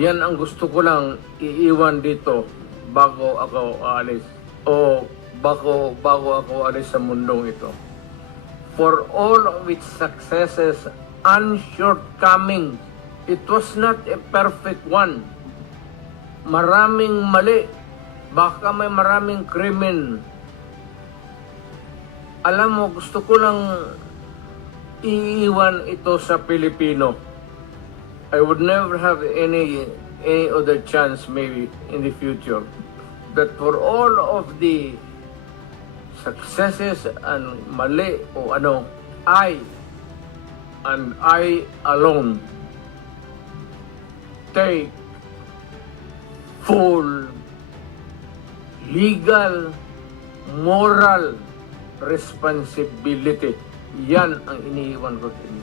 Yan ang gusto ko lang iiwan dito bago ako aalis. O bago ako alis sa mundong ito. For all of its successes and shortcomings, it was not a perfect one. Maraming mali. Baka may maraming krimen. Alam mo, gusto ko lang iiwan ito sa Pilipino. I would never have any other chance maybe in the future. That for all of the successes and mali o ano, I alone take full legal, moral responsibility. Yan ang iniiwan ko sa inyo.